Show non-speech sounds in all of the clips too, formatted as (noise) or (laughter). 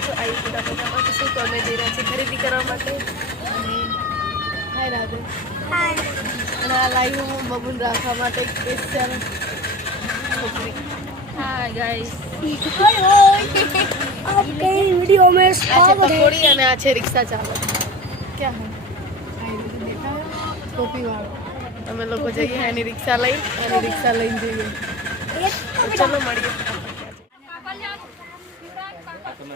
છો આવી પૂરા મજામાં તો શું તો જઈ રહ્યા છીએ ખરીદી કરવા માટે. હાય રાધે. અને આ લાઈવ હું બબુન રાખવા માટે સ્પેશિયલ છોકરી. હાય (laughs) અને આ છે રિક્ષા ચાલક ક્યાં હે? ટોપી લોકો જઈએ એની રિક્ષા લઈ અને રિક્ષા લઈને જઈએ. ચલો મળીએ.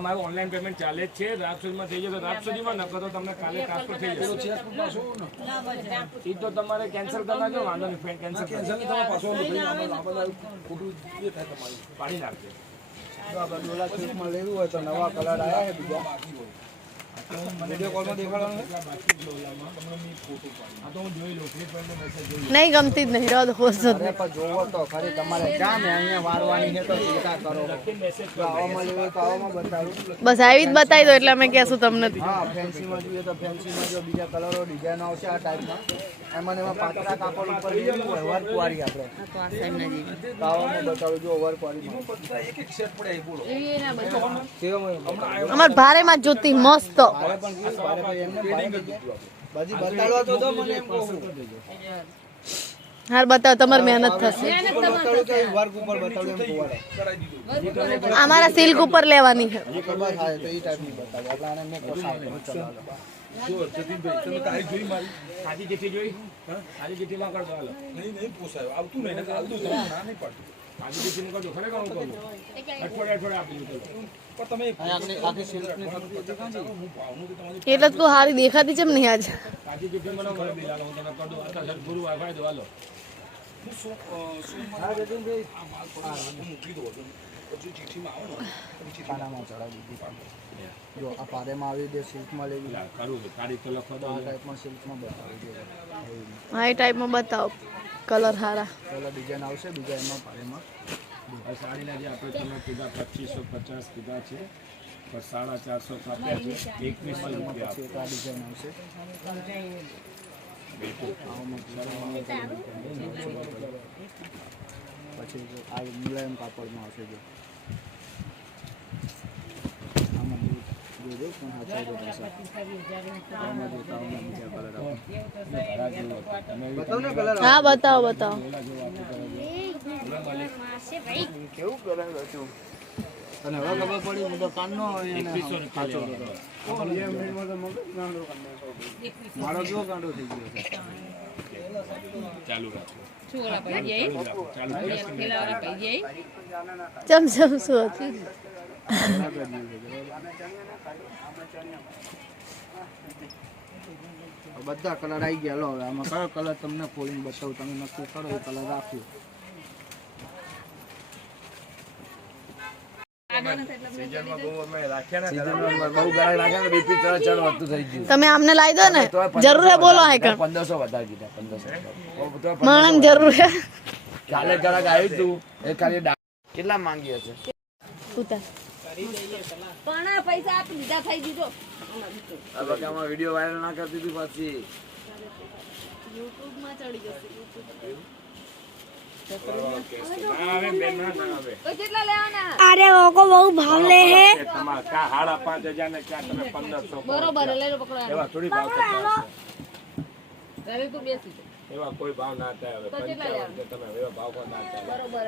હમણાં મારું ઓનલાઈન પેમેન્ટ ચાલે જ છે. રાત સુધીમાં થઈ જશે રાત સુધીમાં નકર તો તમને કાલે ટ્રાન્સફર થઈ જશે. એ તો તમારે કેન્સલ કરી નાખજો વાંધો નહીં કેન્સલ કેન્સલ પાડી નાખજો. લેવું હોય તો નવા કલર આવ્યા છે બીજા. નહીં ગમતી જ નહીં રદ હોશ જ પણ જોવો તો ખરી તમારે. જામ અહીંયા વારવાની છે તો ચિંતા કરો. તો આવામાં લેવું તો આવામાં બતાવું. બસ આવી જ બતાવી દો એટલે અમે કહેશું તમને. હા ફેન્સીમાં જોઈએ તો ફેન્સીમાં જો બીજા કલરો ડિઝાઇન આવશે આ ટાઈપમાં એમાં એમાં પાતળા કાપડ ઉપર લેવું હોય વર્ક વાળી આપણે. તો આવામાં બતાવું જો વર્ક વાળીમાં કેવામાં અમાર ભારેમાં માં જોતી મસ્ત. ભારે પણ કીધું, મારે ભાઈ એમને. બધી બતાડવા તો દો મને એમ કહું. હાર બતાવો તમારી મહેનત થશે. અમારા સિલ્ક ઉપર લેવાની છે. જે ખબર થાય તો એ ટાઈપની બતાડે. એટલે આને મેં પોસાડે. ચલાવે આજી ચિઠ્ઠી જોઈ? હા આજી ચિઠ્ઠીમાં કરજો હાલો. આજી ચિઠ્ઠીમાં કરજો ખરેખર હું કહું અઠવાડિયે અઠવાડિયે આપી દઉં ચલો આખી આખી સિલ્કની થતી દેખાય છે એટલે તું હારી દેખાતી છે નહીં આજ આજી ચિઠ્ઠી મને મને બિલ હાલો હું તમને કરી દઉં અત્યારે સર ગુરુ વાઈફાઈ દો હાલો પાનામાં ચડાવી દીધી જો આ પારેમાં આવી દે સિલ્કમાં લેવી લા, કરું છું તારીખ તો લખો દો આ ટાઈપમાં સિલ્કમાં બતાવી દે હા એ ટાઈપમાં બતાવો કલર હારા. પહેલાં ડિઝાઇન આવશે બીજા એમાં પારેમાં આ સાડીના જે આપણે તમે કીધા પચીસો પચાસ કીધા છે. પણ સાડા ચારસો કાપ્યા છે. એકવીસો રૂપિયા પછી એક આ ડિઝાઇન આવશે. પછી જો આ મુલાયમ કાપડમાં આવશે જો. આમાં જો- જોજો પણ હાથે હા બતાવો બતાવો. કેવું કલર હતું તને હવે ખબર પડી? હું તો કાનનો સાચો રૂપિયા હતો. બે મિનિટમાં તો મગજ ગાંડો કરી નાખ્યો. મારો કેવો ગાંડો થઈ ગયો છે? ચાલુ રાખો ચમ ચમ શું હતું? બધા કલર આવી ગયા. લો હવે આમાં કયો કલર તમને ખોલીને બતાવું? તમે નક્કી કરો એ કલર રાખ્યો તમે આમને લાવી દો ને. જરૂર હે બોલો હે પંદરસો વધારે દીધા પંદરસો માણસ જરૂર હે. કાલે ગરાક આવ્યું તું. એ ખાલી કેટલા માંગી હશે પણ પૈસા આપ લીધા થઈ દીધો. તબક્કામાં વીડિયો વાયરલ ના કરતી હતી પાછી. યુટ્યુબમાં ચડી જશે એવા કોઈ ભાવ ના થાય હવે. તમે એવા ભાવ ના થાય. બરોબર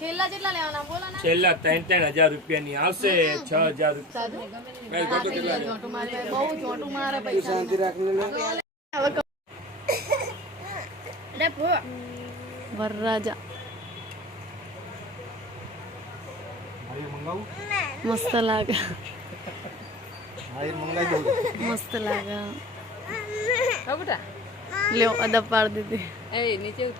છેલ્લા કેટલા લેવાના? બોલો ને. છેલ્લા ત્રણ ત્રણ હજાર રૂપિયાની આવશે છ હજાર રૂપિયા જોટું મારે બહુ જોટું મારે પૈસા શાંતિ રાખી લે હવે ક- વરરાજા. મસ્ત લાગે. મસ્ત લાગે. લ્યો અદબ પાડી દીધી. એ નીચે ઉતર.